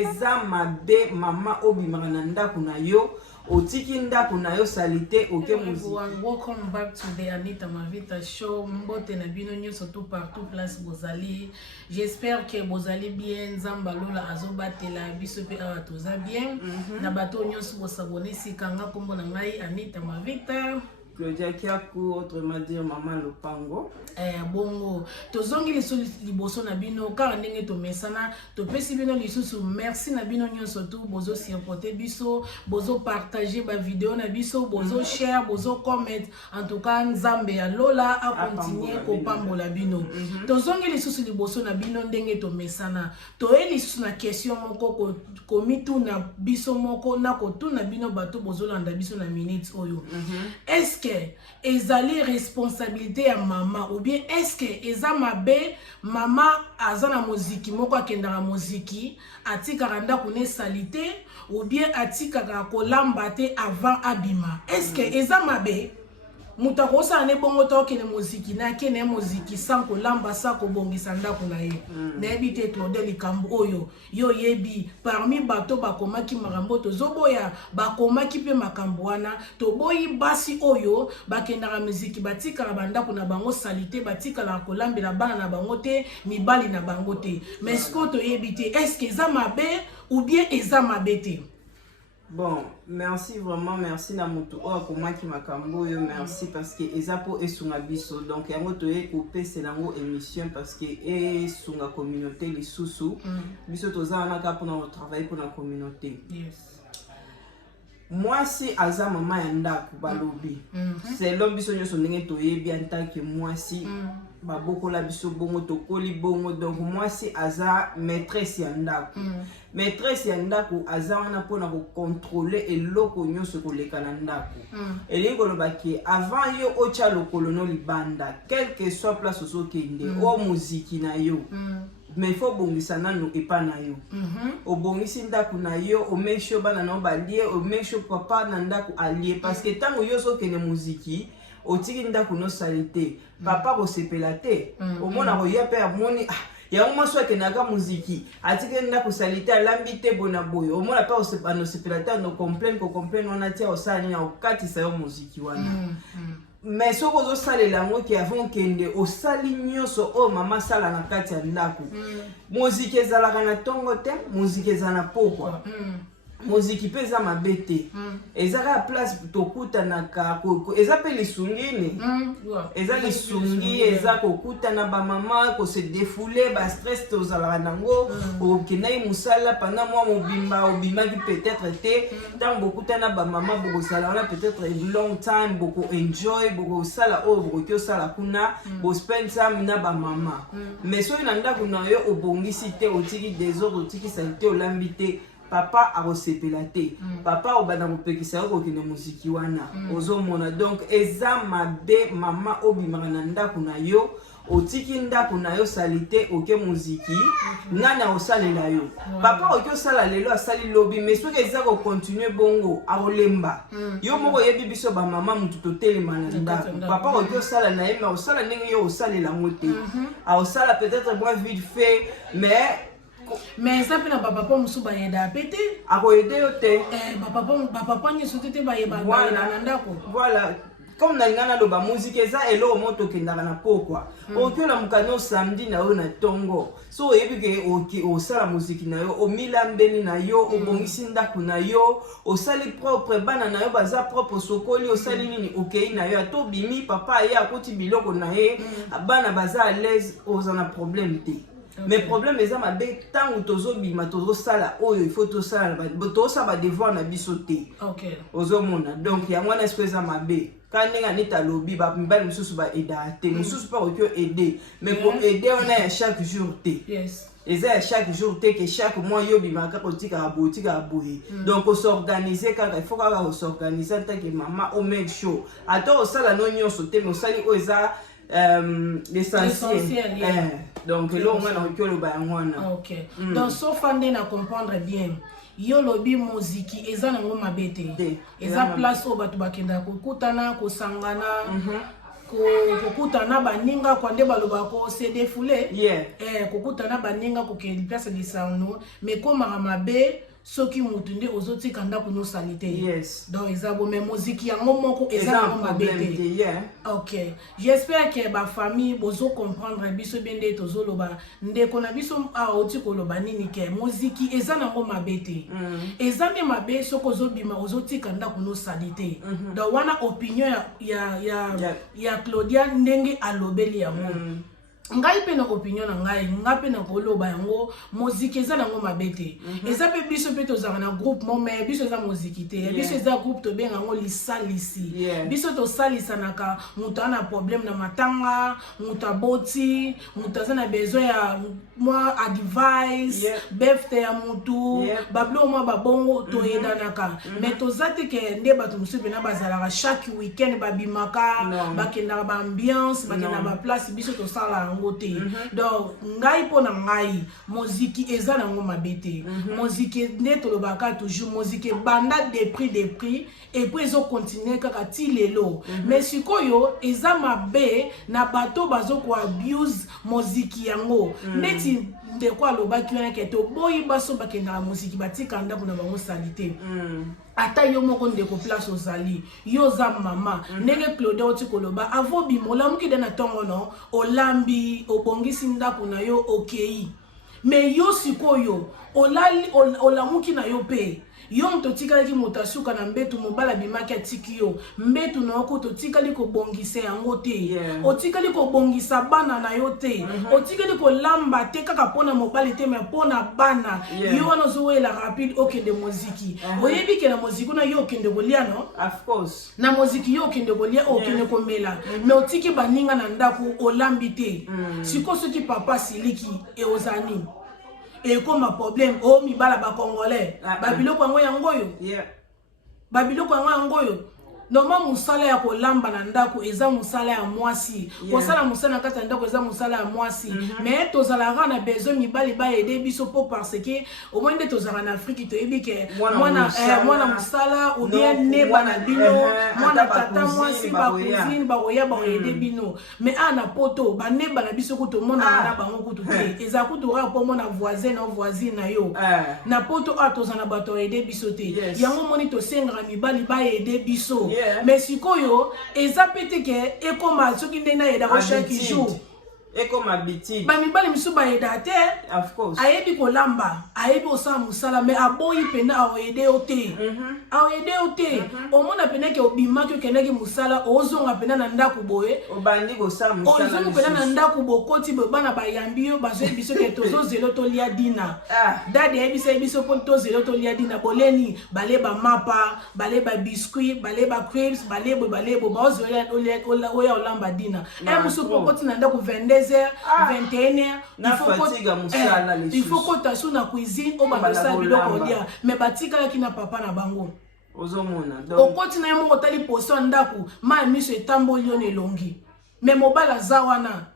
eza mabe mama obimaka na ndako na yo otiki ndako na yo salite oke muziki. Welcome back to the Anita Mavita show. Mbote na bino nyo surtout partout place bozali. J'espère que bozali bien. Nzamba lola azobatela biso pe awa toza bien. Na bato nyo so bosabone sikanga kombo na ngai Anita Mavita. Claudia Kiaku, autrement dire Maman Lopango. Bongo. Tozongi liboso na bino car ndenge to mesana to pesi bino lisusu merci na bino nyonso tout bozo supporter biso bozo partager ba vidéo na biso bozo share bozo comment en tout cas nzambe ya lola a continuer ko pambola bino. Tozongi lisusu liboso na bino ndenge to mesana to lisusu na question moko ko mituna biso moko na ko tuna bino bato bozo landa biso na minutes oyo. Est-ce que ezali responsabilité ya mama ou bien est-ce que eza mabe mama azana muziki moko akendaka muziki atikaka ndako ne salite ou bien atikaka kolamba te avant abima? Est-ce que eza mabe muta kosa ne bongo to kene muziki na kene muziki sans kolamba sa ko bongisa ndako na ye na ebite Claude likambo oyo yo yebi parmi bato bakomaki makambo to zoboya bakomaki pe makambo wana to boyi basi oyo bakendaka muziki batikala bandako na bango salite batikala kolambela bana na bango te mibali na bango te mais ce que to yebite est-ce que eza mabe ou bien eza mabe te? Bon, merci vraiment, merci na mutu o akomaki makambo yo, merci parce que ezapo esunga biso. Donc yango toye couper c'est lango émission parce que esunga communauté lisusu. Biso toza na ka pour travailler pour la communauté. Yes. Moi si aza mama ya ndako balobi. C'est l'homme biso nyoso ndenge toye bien tant que moi si baboko la biso bongo tokoli bongo, donc moi si aza maîtresse ya ndako. Maîtresse ya ndako aza wana pona ko contrôler eloko nyonso koleka na ndako. Elingo lobaki avant yo ocha lokolo no libanda quel que soit place osokende o muziki na yo. Mais il faut bongisa nanu epa na yo. O bongisi ndako na yo o make sure bana na balie o make sure papa na ndako allié parce que tango yo sokende muziki otiki ndako no salite papa ko sepela te o mona ko yepe amoni ya uma swake naka muziki atike ndako salite alambite bona boyo o mona pa o sepela te no complain wana tia o sala ni okati sa yo muziki wana. Mais ce que vous savez là, moi qui avons kende au sali nyonso o mama sala na kati ya ndako. Muziki ezalaka na tongo te, muziki ezana pokwa. Muziki peza mabete. Ezaka place tokuta na ka eza pe lisungini. Eza lisungi eza kokuta na ba mama ko se défouler ba stress tozala nango o kinai musala pendant moi obima qui peut-être te tant beaucoup na ba mama boko sala on peut-être long time boko enjoy boko sala o boko kyo sala kuna bo spend time na ba mama. Mais so ina ndako na yo obongisi te otiki des autres otiki salite olambite papa a resepela te papa obana kopekisa yo kine muziki wana ozomona. Donc eza mabe mama obimaka na ndako na yo otiki ndako na yo salite oke muziki nana osalela yo papa oke osala lelo asali lobi mais soki eza ko continuer bongo aolemba yo moko yebi biso ba mama mutu totelema na ndako papa oke osala na ye mais osala ndenge yo osalela ngote aosala peut-être moi vite fait mais ça peut na papa musu ba yeda pété ako aider yo te papa ni sotete ba yeba na ndako. Voilà comme na ngana lo ba musique eza elo moto kendaka na pokwa okyola mukano samedi na yo na tongo so ebike o sala musique na yo o milambeni na yo o bongisi ndako na yo o sali propre bana na yo baza propre sokoli o sali nini okei na yo ato bimi papa ya akoti biloko na ye bana baza à l'aise ozana problème te. Mais problème est ma bête tant ou tozo bima tozo sala oh il faut to sala to ça va devoir na bisoté. OK. Ozo mona donc ya mwana espèce ma bé quand nenga nita lobby ba mbali mususu ba aider te mususu pas que aider mais pour aider on a chaque jour te. Yes. Et ça chaque jour te que chaque mois yo bima ka kotika aboui. Donc on s'organiser quand il faut qu'on s'organiser tant que maman au make show. Attends sala no nyonso te mais sali o eza l'essentiel. Donc là on a que le bayanwana. OK. Donc sauf ande na comprendre bien. Yo lobi muziki eza nango mabete. Eza place o batu bakenda kokutana kosangana kokutana baninga kwande baloba ko se défoulé Yeah. kokutana baninga ko ke place de sauno mais comme mabe soki mutu nde ozotika ndako no salite. Yes. Donc ezabo mais musique yango moko ezabo mabete. Yeah. OK. J'espère que ba famille bozo comprendre biso bende tozoloba ndeko na biso a oti koloba nini ke musique ezana ngo mabete. Ezame mabe soko zobima ozotika ndako no salite. Donc wana opinion ya Claudia ndenge alobeli yango. Ngai pe na opinion na ngai ngape na koloba yango musique eza nango mabete. Eza pe biso pe tozanga na groupe mais biso eza musique te. Biso eza groupe to benga ngo lisalisi. Biso to salisa naka mutu ana problème na matanga, mutu aboti, mutu azana besoin ya moi advice, befte ya mutu, bablo moi babongo to yedanaka. Mais tozate ke nde bato musu pe na bazalaka chaque week-end babimaka, bakenda ba ambiance, bakenda ba place biso to sala donc ngai pona ngai musique eza nango mabete. Musique nde tolobaka toujours musique banda des prix et puis ezo continuer kaka ti lelo. Mais sikoyo eza mabe na bato bazo ko abuse musique yango neti nde kwa lobaki wana ke to boyi baso bakenda musique batika ndako na bango salite. Ata yo moko ndeko place ozali yo za mama ndenge Claudia oti koloba avo bimola muki dena tongo no olambi obongisi ndako na yo okei mais yo sikoyo olali olamuki na yo pe yo mto tikali motasuka na mbetu mobala bimaki atiki yo mbetu na oko to tikali ko bongisa yango te otikali ko bongisa bana na yo te otikali ko lamba te kaka pona mobali te mais pona bana yo wana zowe la rapide okende muziki oyebi ke na muziki na yo okende kolia no of course na muziki yo okende kolia okende komela mais otiki baninga na ndako olambi te siko soki papa siliki e ozani et comme un problème oh mi bala ba congolais babiloko yango yangoyo babiloko yango yangoyo Noma musala ya kolamba na ndako eza musala ya mwasi. Kosala musala kata ndako eza musala ya mwasi. Mais tozalaka na besoin mibali ba aider biso po parce que au moins tozalaka na Afrique to ebike mwana musala ou bien neba na bino mwana tata mwasi ba cousine ba oya ba aider bino. Mais ana poto ba neba na biso kuto mona na bango kuto te. Eza kuto ra po mona voisin na voisine na yo. Na poto atozana bato aider biso te. Yango moni to sengra mibali ba aider biso. Mais sikoyo eza pete ke ekoma soki ndena yeda ko chaque jour ekoma habitude ba mibali misu ba yeda te of course ayebi ko lamba ayebi osa musala mais aboyi pena aoyede ote aoyede ote omona pena ke obima ke kenaki musala ozonga pena na ndako boye obandi ko sa musala ozonga pena na ndako bokoti bana bayambi yo bazo biso ke tozo zelo to lia dina dadi ebisa biso po to zelo to lia dina boleni baleba mapa baleba biscuit baleba crepes balebo bazo oya olamba dina musu pokoti na ndako 22h 21h il faut que tu sois na cuisine au basa biloko lia mais batika ki na papa na bango ozomona donc okoti na mo otali poso ndako ma miso etamboli yo nelongi mais mobala zawana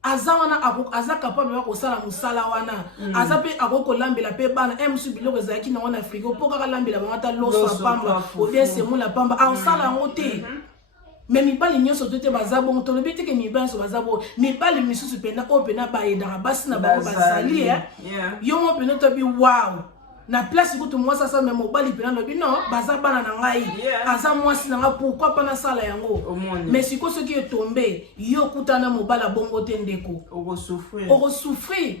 azawana aza capable ko sala musala wana azape akoko lambela pe bana musu biloko ezaki na wana frigo po kaka lambela bangata loso pamba ou bien semula pamba a sala ngote. Mais mibali nyonso tote bazabo tolobi te ke mibali so bazabo mibali misusu pena o pena ba edara basi na bango bazali yo mo pena to bi wow na place kutu mwasa sa même mobali pena lobi non bazabana na ngai aza mwasi na nga pourquoi pas na sala yango mais siko soki etombe yo kutana mobala bongo te ndeko oko souffrir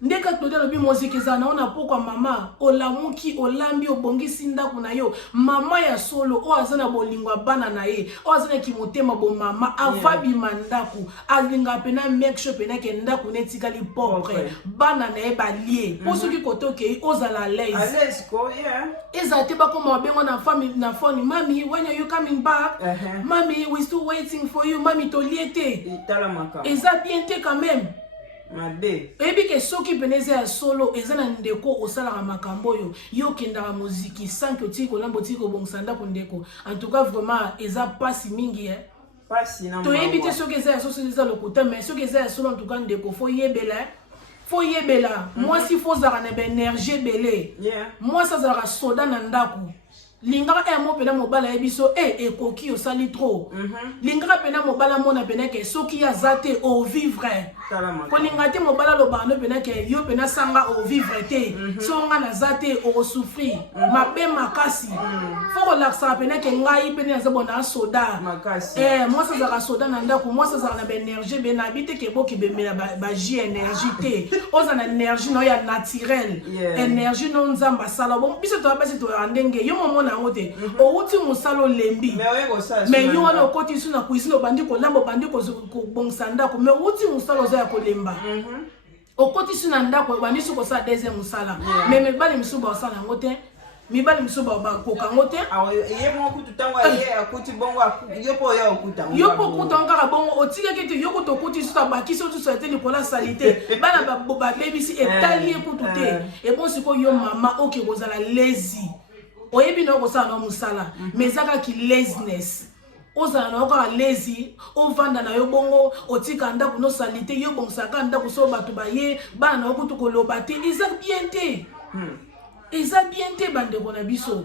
ndeka to lobi moziki za na ona pokwa mama olamuki olambi obongisi ndako na yo mama ya solo o azana bolingwa bana na ye o azana kimotema bo mama avabi mandaku alinga pena make sure pena ke ndako netikali propre bana na e balie poso ki kotoke ozala let's go ezate ba koma bengo na family na phone mami when are you coming back mami we still waiting for you mami to liete eza bien te quand même made ebi ke soki peneze ya solo ezana ndeko osala makambo yo kendaka muziki sans que tiko lambo tiko bongsanda ko ndeko en tout cas vraiment eza passe mingi passe na to ebi te soki eza so eza lokota mais soki eza solo en tout cas ndeko fo yebela moi si fo zara na énergie belé moi ça zara soda na ndako lingaka mo pena mobala yebiso ekoki osali trop lingaka pena mobala mona pena ke soki azate au vivre kolinga te mobala lobano pena ke yo pena sanga au vivre te songa na zate o souffrir mabe makasi foko laksa pena ke ngai pena zabona soda moi ça zaka soda na ndako moi ça zaka na énergie be na bite ke boki be mela ba ji énergie te oza na énergie no ya naturel énergie no nzamba sala bon biso to basi to andenge yo momona ngote o uti musalo lembi mais yo wana okoti suna cuisine obandi ko lambo bandi ko bongsa ndako mais uti musalo za ya kolemba okoti suna ndako bandi suko sa deuxième musala mais mebali misuba osala ngote mibali misuba bakoka ngote ye mo kutu tangwa ye akuti bongo yo po ya okuta yo po kuta ngaka bongo otika kete yo ko to kuti suta bakisi otu sa te likola salite bana ba baby si etali ekutu te e bon siko yo mama oke kozala lazy oyebi na okosala na musala mais zaka ki laziness ozala na oka lazy ovanda na yo bongo otika ndako no salite yo bonsaka ndako so bato baye bana na okutu koloba te eza bien te eza bien te bandeko na biso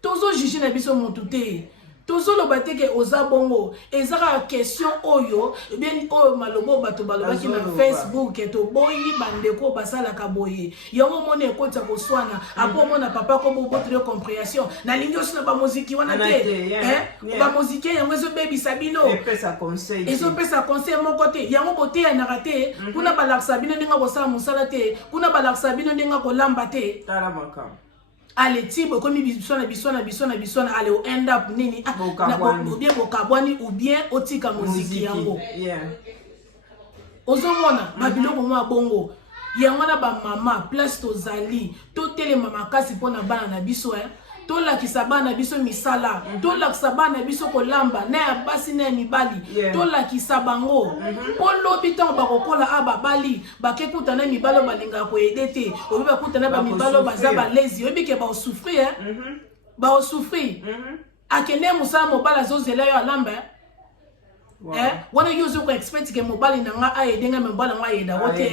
tozo juger na biso motu te tozo loba te ke oza bongo eza ka question oyo bien oyo malobo bato balobaki na Facebook to boyi bandeko basala ka boye yango mona ekota koswana apo mona papa ko bo votre compréhension na lingi osina ba muziki wana te ba muziki yango ezo baby sabino ezo pesa conseil mon côté yango bote ya narate kuna balaksa bino ndinga ko sala musala te kuna balaksa bino ndinga ko lamba te tala makam ale tibo komi bisona ale o end up nini ou bien bokabwani ou bien otika muziki yango ozomona babiloko mwa bongo yango na ba mama place tozali to telema makasi pona bana na biso to lakisa bana biso misala to lakisa bana biso kolamba na ya basi na mibali to lakisa bango polo bitango bakokola aba bali bakekuta na mibalo balinga ko edete obi bakuta na ba mibalo baza ba lazy obi ke ba souffrir ba souffrir akene musala mobala zozela yo alamba wana yuzo ko expect ke mobali na nga ayedenga mobala nga ayeda wote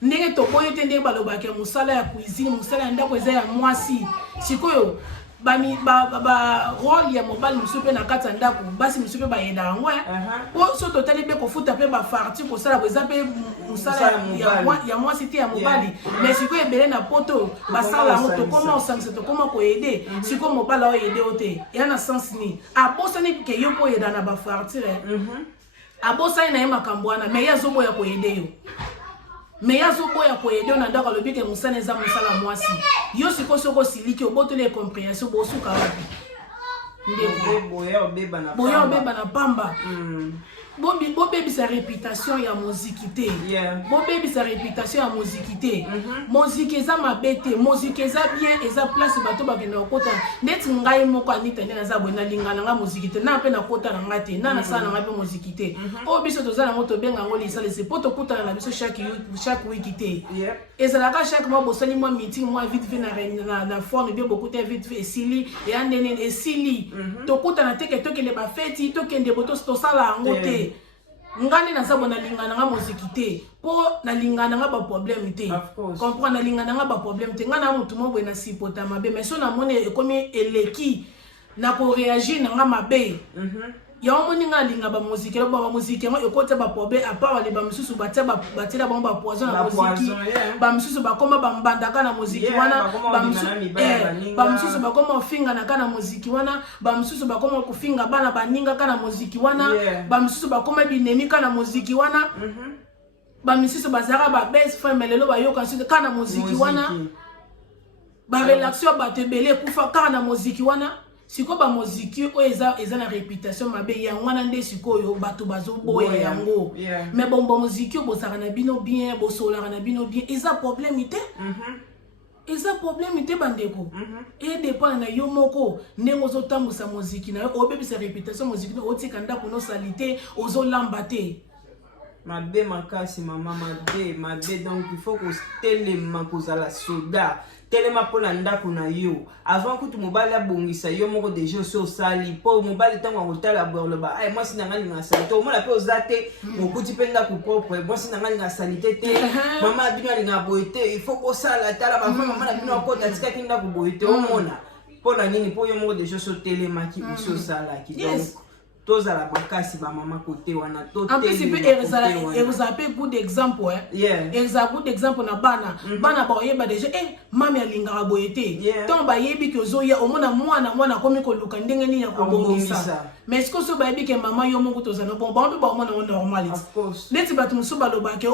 ndenge to boyo te ndenge baloba ke musala ya cuisine musala ndako eza ya mwasi sikoyo ba role ya mobali musupe na kata ndako basi musupe ba yeda ngwe po so totali be ko futa pe ba farti ko sala ko zape musala ya mwasi te ya mobali mais sikoyo ebele na poto basala ngo to comment osangisa to comment ko aider sikoyo mobali o aider ote ya na sens ni abosani ke yo po yeda na ba farti abosani na ye makambo wana mais ya zobo ya ko aider yo mais yazo boya ko edo na ndako lobi ke musana eza musala mwasi yo siko soko siliki obotole compréhension bosuka wapi ndeko boya obeba na pamba bobebi sa réputation ya muziki te bobebi sa réputation ya muziki te muziki eza mabe te muziki eza bien eza place bato bakenda kokota ndeti ngai moko anita nde naza boye nalingana nga muziki te na mpe nakota na nga te na nasala na nga mpe muziki te oyo biso toza nango tobenga yango lisalese po tokutana na biso chaque wiki te ezalaka chaque mois bosali mwa meeting mwa vite fait na forme bie bokuta vite fait esili eya ndene esili tokutana te ke tokende bafeti tokende boto tosala yango te ngani na sabo na lingana nga muziki te po na lingana nga ba problème te comprendre na lingana nga ba problème te ngana mutu mo bwe na sipota mabe mais so na mone ekomi eleki na ko réagir na nga mabe ya omoni nga linga ba muziki lo ba muziki ngo ekota ba problème a part les ba mususu batela ba ba poison na muziki ba mususu ba koma ba mbandaka na muziki wana ba mususu ba koma finga na kana muziki wana ba mususu ba koma kufinga bana baninga kana muziki wana ba mususu ba koma binemi kana muziki wana ba mususu bazara ba best friend lelo ba yoka nsusu kana muziki wana ba relaxio ba tebele kufa kana muziki wana siko ba muziki o eza na réputation mabe ya ngwana nde siko yo bato bazo boya yango mais bon muziki o bosaka na bino bien bosolaka na bino bien eza problème te eza problème te bandeko et dépend na yo moko ndenge ozotambusa muziki na yo obebisa réputation muziki no otika ndako no salite ozolamba te mabe makasi mama mabe donc il faut que telema kozala soda telema pona ndako na yo avant que tu mobali abongisa yo moko déjà so sali po mobali tango akotala bwelo ba ay moi sinanga linga salite o mona pe ozate mokuti pe ndako propre moi sinanga linga salite te mama bino linga boite il faut ko sala tala ba mama na bino akota tika kinda ko boite o mona pour la nini pour yo moko déjà so telemaki ou so salaki donc tozala makasi ba mama côté wana to en plus peut ezala pe good exemple ezala good exemple na bana bana ba yeba déjà mami alingaka boye te tant ba yebi ke zoya omona mwana komi ko luka ndenge nini ya kobongisa mais est-ce que so ba yebi ke mama yo moko tozana bon ba ba omona on normal neti batu musu ba loba ke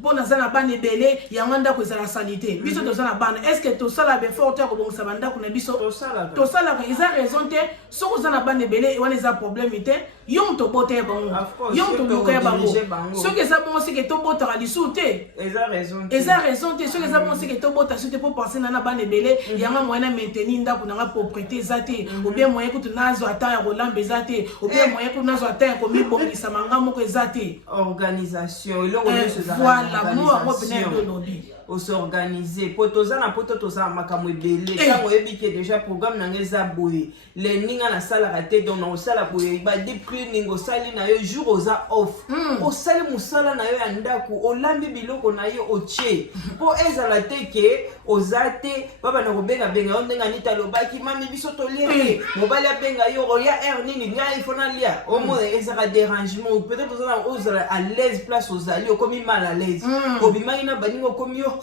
bona zana bana ebele yanga ndako ezala salite biso tozana bana est-ce que to sala be forte ko bongisa banda ko na biso to sala ka eza raison te so ko zana bana ebele wana eza problème te yom to bote bango yom to luka bango so que ça bon c'est que to bota ka lisute eza raison te so que ça bon c'est que to bota sute pour penser na bana ebele yanga moyen maintenir ndako na propriété zate ou bien moyen ko tunazo ata ya kolambe zate ou bien moyen ko nazo ata ya komi bongisa manga moko zate organisation eloko nyonso za voilà moi pene lobby o s'organiser poto za makambo ebele tango ebike déjà programme na ngeza boye le ninga na sala raté donc na sala boye ba deep cleaning o sali na yo jour oza off o sali musala na yo ya ndako o lambi biloko na yo o che po ezala te ke ozate baba na kobenga yo ndenga nita lobaki mami biso to lire mobali abenga yo o ya nini nya ifona lia o mo ezaka dérangement peut-être ozala à l'aise place ozali o komi mal à l'aise o bimaki na baningo komi yo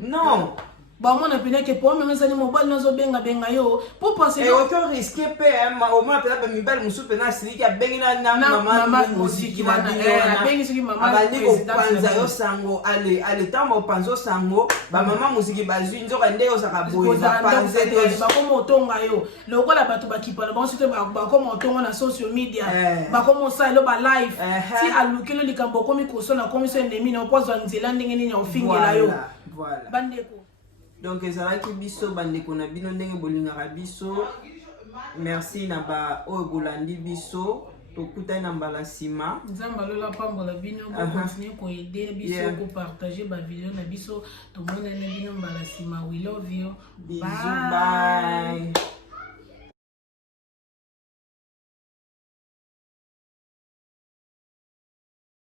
non ba mona pina ke po me ngani mobile nazo benga yo pour penser aucun risque pe au moins peut-être mibali musu pena siliki abengi na mama musiki na bengi siki mama bali ko panza yo sango ale tambo panzo sango ba mama musiki bazwi nzoka ndeyo saka boye ba panze te ba ko motonga yo lokola batu bakipa ba ensuite ba ko motonga na social media ba ko mosa lo ba live si alukelo likambo komi kosona komi so endemi na pozo nzela ndenge nini ofingela yo voilà bandeko. Donc ezalaki biso bandeko na bino ndenge bolingaka biso merci na ba oyo bolandi biso tokutani na mbala sima nzamba lola pambola bino ko continuer ko aider biso ko partager ba vidéo na biso to mona na bino mbala sima we love you bisous bye